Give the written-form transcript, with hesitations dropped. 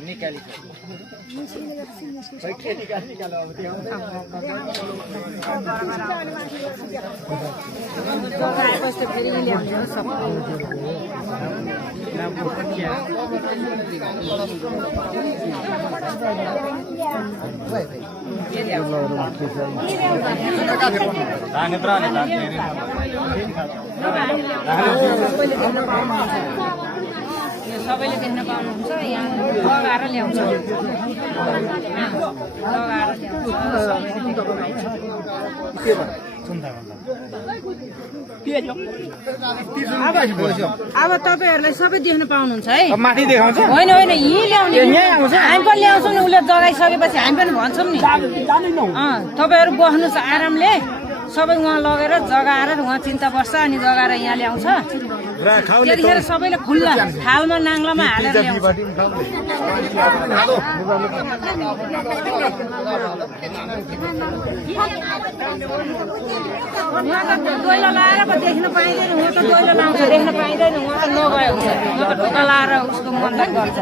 निकाली निकालो सबैले देख्न पाउनुहुन्छ यहाँ लगाएर ल्याउँछ अब तपाईहरुले सबै देख्न पाउनुहुन्छ है माथि देखाउँछ होइन होइन यही ल्याउने हामी पनि ल्याउँछौँ नि उसले जगाइसकेपछि हामी पनि भन्छौँ नि तपाईहरु बस्नुस् आरामले सबै उहाँ लगेर जगाएर उहाँ चिन्ता बस्छ अनि जगाएर यहाँ ल्याउँछ त्यतिखेर सबैले खुल्ला थालमा नाङ्लामा हालेर ल्याउँछ उहाँ त दोइलो लाएर पो देख्न पाइँदैन उहाँ त दोइलो लाउँछ देख्न पाइँदैन उहाँ त नगयो हुन्छ उहाँ त ढोका लाएर उसको मनलाई गर्छ